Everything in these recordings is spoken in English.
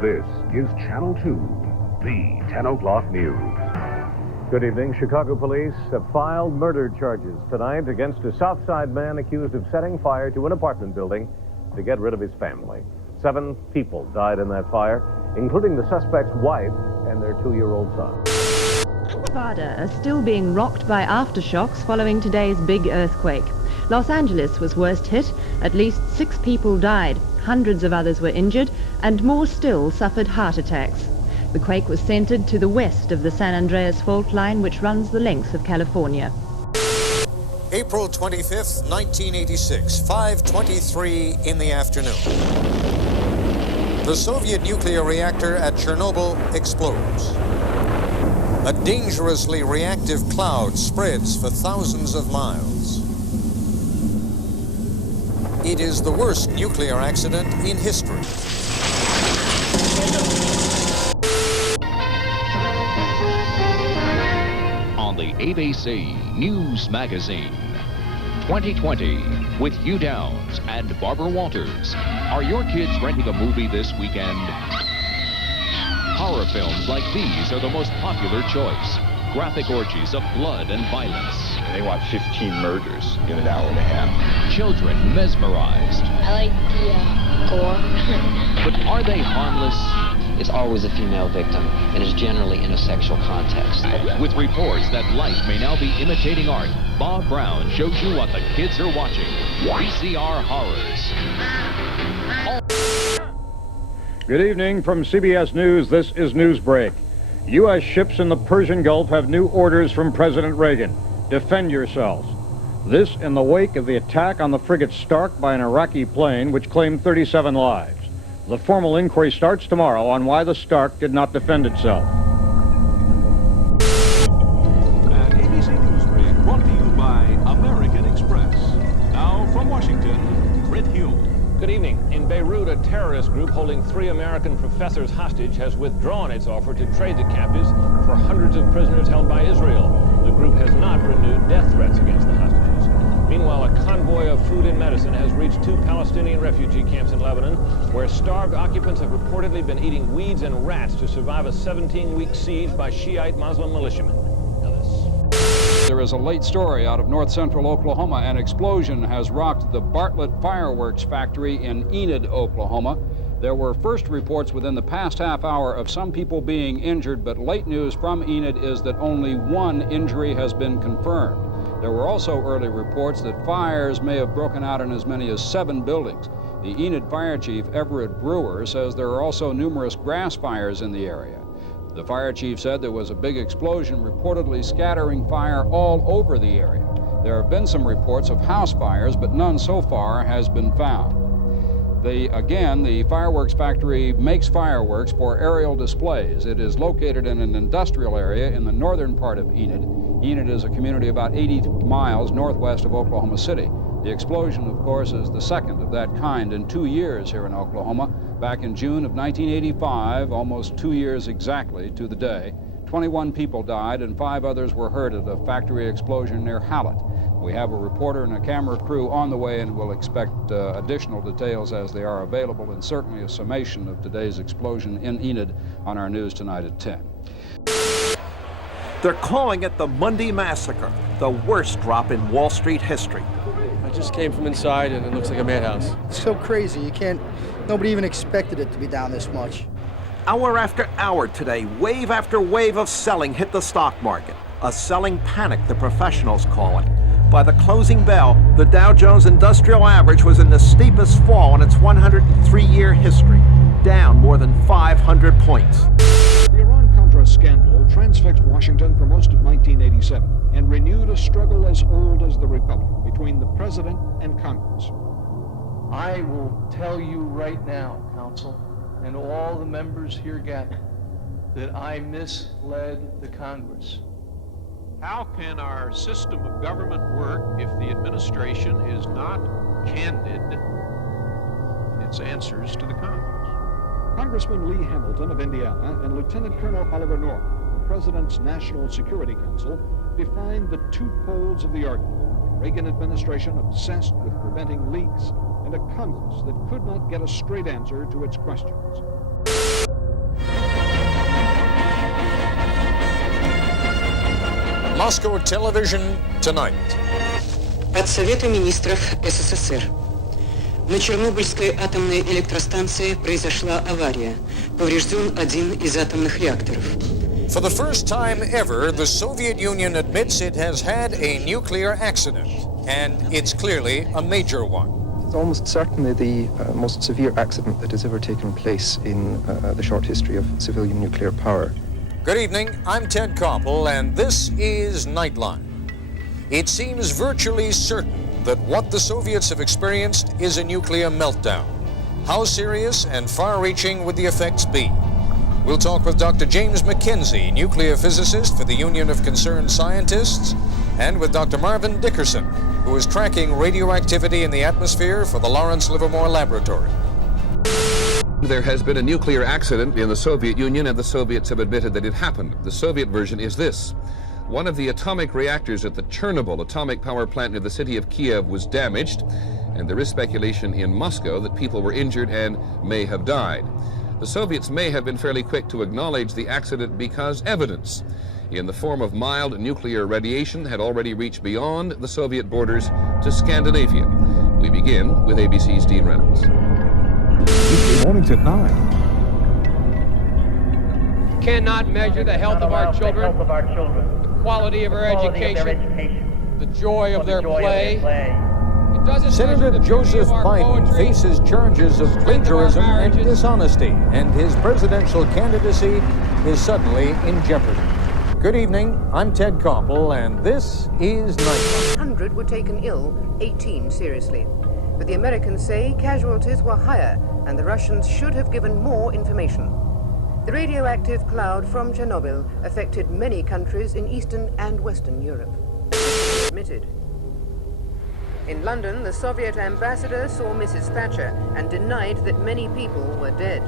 This is Channel 2, the 10 o'clock news. Good evening. Chicago police have filed murder charges tonight against a South Side man accused of setting fire to an apartment building to get rid of his family. 7 people died in that fire, including the suspect's wife and their 2-year-old son. Nevada are still being rocked by aftershocks following today's big earthquake. Los Angeles was worst hit. At least 6 people died. Hundreds of others were injured, and more still suffered heart attacks. The quake was centered to the west of the San Andreas fault line, which runs the length of California. April 25th, 1986, 5:23 in the afternoon. The Soviet nuclear reactor at Chernobyl explodes. A dangerously reactive cloud spreads for thousands of miles. It is the worst nuclear accident in history. On the ABC News Magazine, 2020 with Hugh Downs and Barbara Walters. Are your kids renting a movie this weekend? Horror films like these are the most popular choice. Graphic orgies of blood and violence. They want 15 murders in an hour and a half. Children mesmerized. I like the gore. But are they harmless? It's always a female victim, and is generally in a sexual context. With reports that life may now be imitating art, Bob Brown shows you what the kids are watching. VCR Horrors. Good evening from CBS News. This is Newsbreak. U.S. ships in the Persian Gulf have new orders from President Reagan. Defend yourselves. This in the wake of the attack on the frigate Stark by an Iraqi plane, which claimed 37 lives. The formal inquiry starts tomorrow on why the Stark did not defend itself. An ABC Newsbreak brought to you by American Express. Now from Washington, Britt Hume. Good evening. In Beirut, a terrorist group holding 3 American professors hostage has withdrawn its offer to trade the captives for hundreds of prisoners held by Israel. The group has not renewed death threats against the hostages. Meanwhile, a convoy of food and medicine has reached 2 Palestinian refugee camps in Lebanon, where starved occupants have reportedly been eating weeds and rats to survive a 17-week siege by Shiite Muslim militiamen. There is a late story out of north-central Oklahoma. An explosion has rocked the Bartlett Fireworks Factory in Enid, Oklahoma. There were first reports within the past half hour of some people being injured, but late news from Enid is that only 1 injury has been confirmed. There were also early reports that fires may have broken out in as many as 7 buildings. The Enid Fire Chief, Everett Brewer, says there are also numerous grass fires in the area. The fire chief said there was a big explosion reportedly scattering fire all over the area. There have been some reports of house fires, but none so far has been found. The fireworks factory makes fireworks for aerial displays. It is located in an industrial area in the northern part of Enid. Enid is a community about 80 miles northwest of Oklahoma City. The explosion, of course, is the second of that kind in 2 years here in Oklahoma. Back in June of 1985, almost 2 years exactly to the day, 21 people died and 5 others were hurt at a factory explosion near Hallett. We have a reporter and a camera crew on the way, and we'll expect additional details as they are available, and certainly a summation of today's explosion in Enid on our news tonight at 10. They're calling it the Monday Massacre, the worst drop in Wall Street history. I just came from inside, and it looks like a madhouse. It's so crazy. Nobody even expected it to be down this much. Hour after hour today, wave after wave of selling hit the stock market. A selling panic, the professionals call it. By the closing bell, the Dow Jones Industrial Average was in the steepest fall in its 103-year history, down more than 500 points. The Iran-Contra scandal transfixed Washington for most of 1987 and renewed a struggle as old as the Republic between the President and Congress. I will tell you right now, Council, and all the members here gathered, that I misled the Congress. How can our system of government work if the administration is not candid in its answers to the Congress? Congressman Lee Hamilton of Indiana and Lieutenant Colonel Oliver North, the President's National Security Council, defined the 2 poles of the argument: a Reagan administration obsessed with preventing leaks and a Congress that could not get a straight answer to its questions. Moscow television tonight. От Совета министров СССР. На Чернобыльской атомной электростанции произошла авария. Поврежден один из атомных реакторов. For the first time ever, the Soviet Union admits it has had a nuclear accident, and it's clearly a major one. It's almost certainly the most severe accident that has ever taken place in the short history of civilian nuclear power. Good evening, I'm Ted Koppel, and this is Nightline. It seems virtually certain that what the Soviets have experienced is a nuclear meltdown. How serious and far-reaching would the effects be? We'll talk with Dr. James McKenzie, nuclear physicist for the Union of Concerned Scientists, and with Dr. Marvin Dickerson, who is tracking radioactivity in the atmosphere for the Lawrence Livermore Laboratory. There has been a nuclear accident in the Soviet Union, and the Soviets have admitted that it happened. The Soviet version is this. One of the atomic reactors at the Chernobyl atomic power plant near the city of Kiev was damaged, and there is speculation in Moscow that people were injured and may have died. The Soviets may have been fairly quick to acknowledge the accident because evidence in the form of mild nuclear radiation had already reached beyond the Soviet borders to Scandinavia. We begin with ABC's Dean Reynolds. Tuesday mornings at 9. Cannot measure the health of our children, the quality of our education, the joy of their play. Senator Joseph Biden faces charges of plagiarism and dishonesty, and his presidential candidacy is suddenly in jeopardy. Good evening, I'm Ted Koppel, and this is Nightline. 100 were taken ill, 18 seriously. But the Americans say casualties were higher, and the Russians should have given more information. The radioactive cloud from Chernobyl affected many countries in Eastern and Western Europe. Admitted. In London, the Soviet ambassador saw Mrs. Thatcher and denied that many people were dead.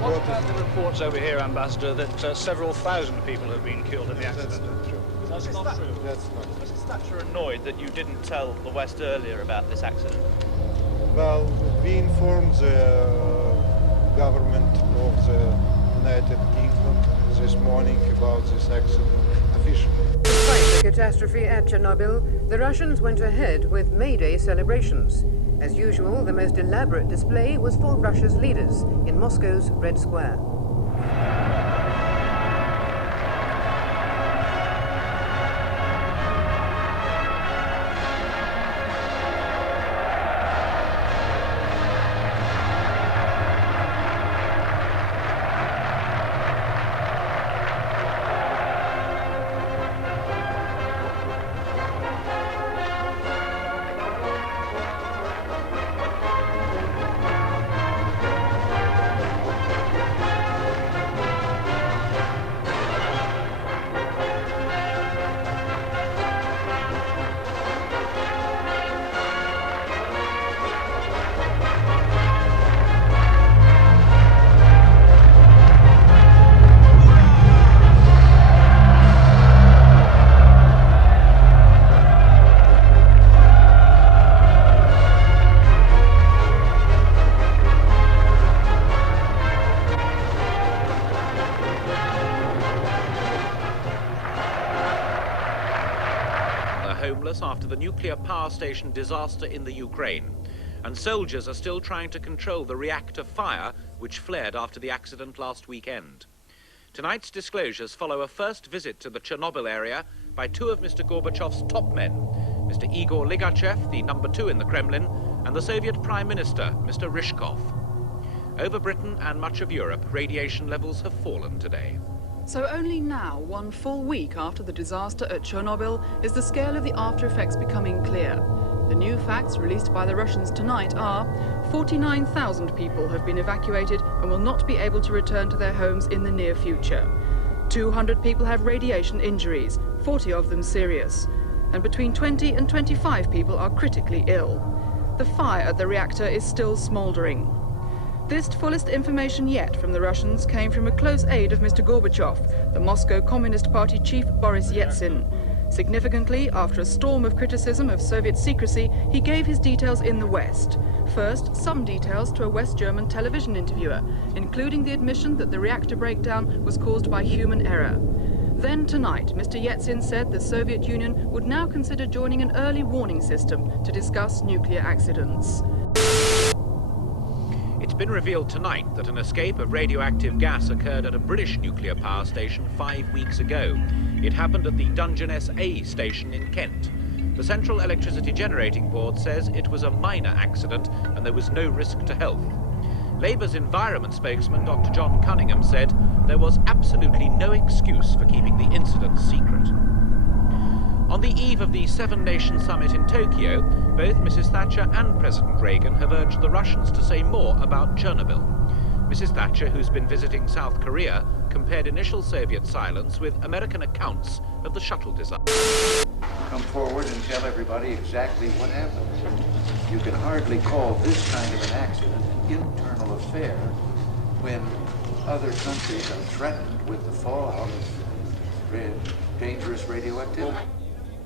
What about the reports over here, Ambassador, that several thousand people have been killed in the accident? That's not true. That's not true. Mrs. Thatcher annoyed that you didn't tell the West earlier about this accident? Well, we informed the government of the United Kingdom this morning about this accident officially. Despite the catastrophe at Chernobyl, the Russians went ahead with May Day celebrations. As usual, the most elaborate display was for Russia's leaders in Moscow's Red Square. After the nuclear power station disaster in the Ukraine, and soldiers are still trying to control the reactor fire which flared after the accident last weekend. Tonight's disclosures follow a first visit to the Chernobyl area by two of Mr. Gorbachev's top men, Mr. Igor Ligachev, the number 2 in the Kremlin, and the Soviet Prime Minister, Mr. Ryzhkov. Over Britain and much of Europe, radiation levels have fallen today. So only now, one full week after the disaster at Chernobyl, is the scale of the after effects becoming clear. The new facts released by the Russians tonight are 49,000 people have been evacuated and will not be able to return to their homes in the near future. 200 people have radiation injuries, 40 of them serious. And between 20 and 25 people are critically ill. The fire at the reactor is still smouldering. This fullest information yet from the Russians came from a close aide of Mr. Gorbachev, the Moscow Communist Party chief Boris Yeltsin. Significantly, after a storm of criticism of Soviet secrecy, he gave his details in the West. First, some details to a West German television interviewer, including the admission that the reactor breakdown was caused by human error. Then tonight, Mr. Yeltsin said the Soviet Union would now consider joining an early warning system to discuss nuclear accidents. It's been revealed tonight that an escape of radioactive gas occurred at a British nuclear power station 5 weeks ago. It happened at the Dungeness A station in Kent. The Central Electricity Generating Board says it was a minor accident and there was no risk to health. Labour's environment spokesman, Dr. John Cunningham, said there was absolutely no excuse for keeping the incident secret. On the eve of the Seven-Nation Summit in Tokyo, both Mrs. Thatcher and President Reagan have urged the Russians to say more about Chernobyl. Mrs. Thatcher, who's been visiting South Korea, compared initial Soviet silence with American accounts of the shuttle disaster. Come forward and tell everybody exactly what happened. You can hardly call this kind of an accident an internal affair when other countries are threatened with the fallout of dangerous radioactivity.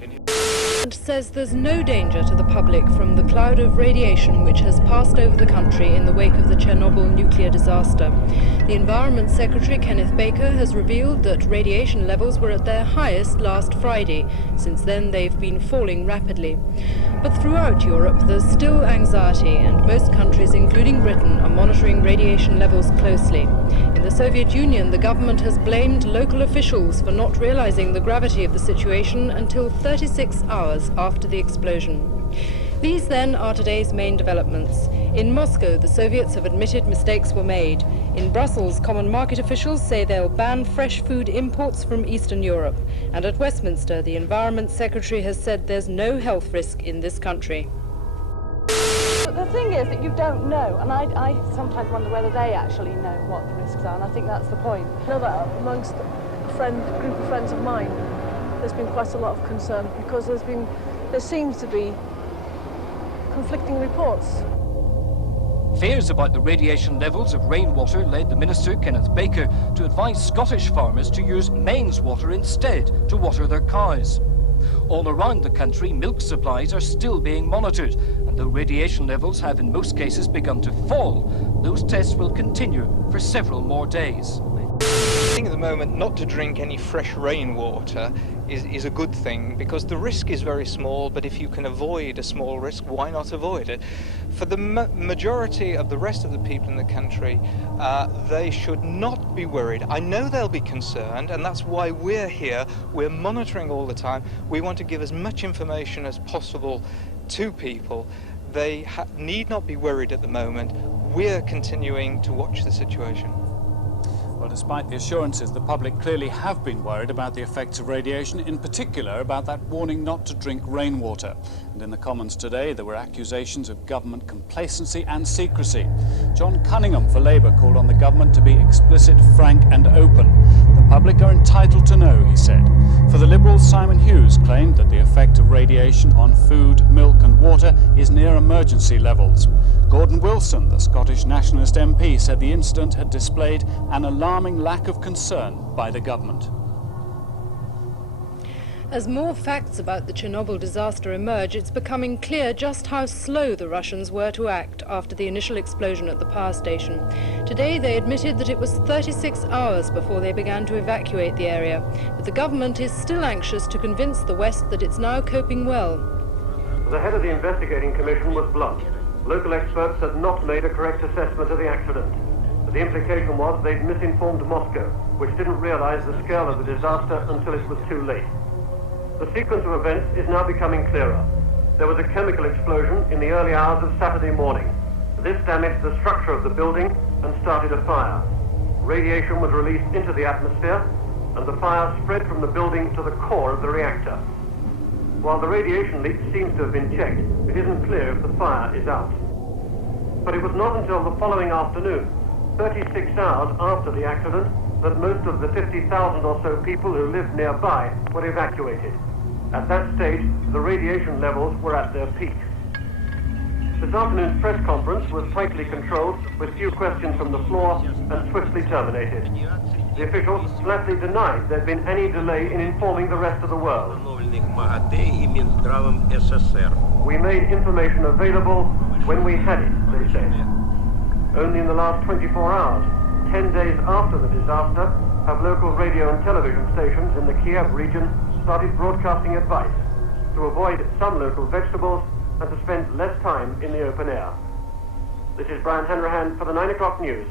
And says there's no danger to the public from the cloud of radiation which has passed over the country in the wake of the Chernobyl nuclear disaster. The Environment Secretary, Kenneth Baker, has revealed that radiation levels were at their highest last Friday. Since then, they've been falling rapidly. But throughout Europe, there's still anxiety, and most countries, including Britain, are monitoring radiation levels closely. In the Soviet Union, the government has blamed local officials for not realizing the gravity of the situation until 36 hours after the explosion. These then are today's main developments. In Moscow, the Soviets have admitted mistakes were made. In Brussels, common market officials say they'll ban fresh food imports from Eastern Europe. And at Westminster, the Environment Secretary has said there's no health risk in this country. But the thing is that you don't know, and I sometimes wonder whether they actually know what the risks are, and I think that's the point. I know that amongst a group of friends of mine, there's been quite a lot of concern because there seems to be conflicting reports. Fears about the radiation levels of rainwater led the Minister, Kenneth Baker, to advise Scottish farmers to use mains water instead to water their cows. All around the country, milk supplies are still being monitored, and though radiation levels have in most cases begun to fall, those tests will continue for several more days. I think at the moment not to drink any fresh rainwater is a good thing because the risk is very small, but if you can avoid a small risk, why not avoid it? For the majority of the rest of the people in the country, they should not be worried. I know they'll be concerned, and that's why we're here. We're monitoring all the time. We want to give as much information as possible to people. They need not be worried at the moment. We're continuing to watch the situation. Well, despite the assurances, the public clearly have been worried about the effects of radiation, in particular about that warning not to drink rainwater. And in the Commons today, there were accusations of government complacency and secrecy. John Cunningham for Labour called on the government to be explicit, frank and open. The public are entitled to know, he said. For the Liberals, Simon Hughes claimed that the effect of radiation on food, milk and water is near emergency levels. Gordon Wilson, the Scottish Nationalist MP, said the incident had displayed an alarming lack of concern by the government. As more facts about the Chernobyl disaster emerge, it's becoming clear just how slow the Russians were to act after the initial explosion at the power station. Today they admitted that it was 36 hours before they began to evacuate the area, but the government is still anxious to convince the West that it's now coping well. The head of the investigating commission was blunt. Local experts had not made a correct assessment of the accident. But the implication was they'd misinformed Moscow, which didn't realize the scale of the disaster until it was too late. The sequence of events is now becoming clearer. There was a chemical explosion in the early hours of Saturday morning. This damaged the structure of the building and started a fire. Radiation was released into the atmosphere, and the fire spread from the building to the core of the reactor. While the radiation leak seems to have been checked, it isn't clear if the fire is out. But it was not until the following afternoon, 36 hours after the accident, that most of the 50,000 or so people who lived nearby were evacuated. At that stage, the radiation levels were at their peak. This afternoon's press conference was tightly controlled, with few questions from the floor, and swiftly terminated. The officials flatly denied there'd been any delay in informing the rest of the world. We made information available when we had it, they said. Only in the last 24 hours, 10 days after the disaster, have local radio and television stations in the Kiev region started broadcasting advice to avoid some local vegetables and to spend less time in the open air. This is Brian Hanrahan for the 9 o'clock news.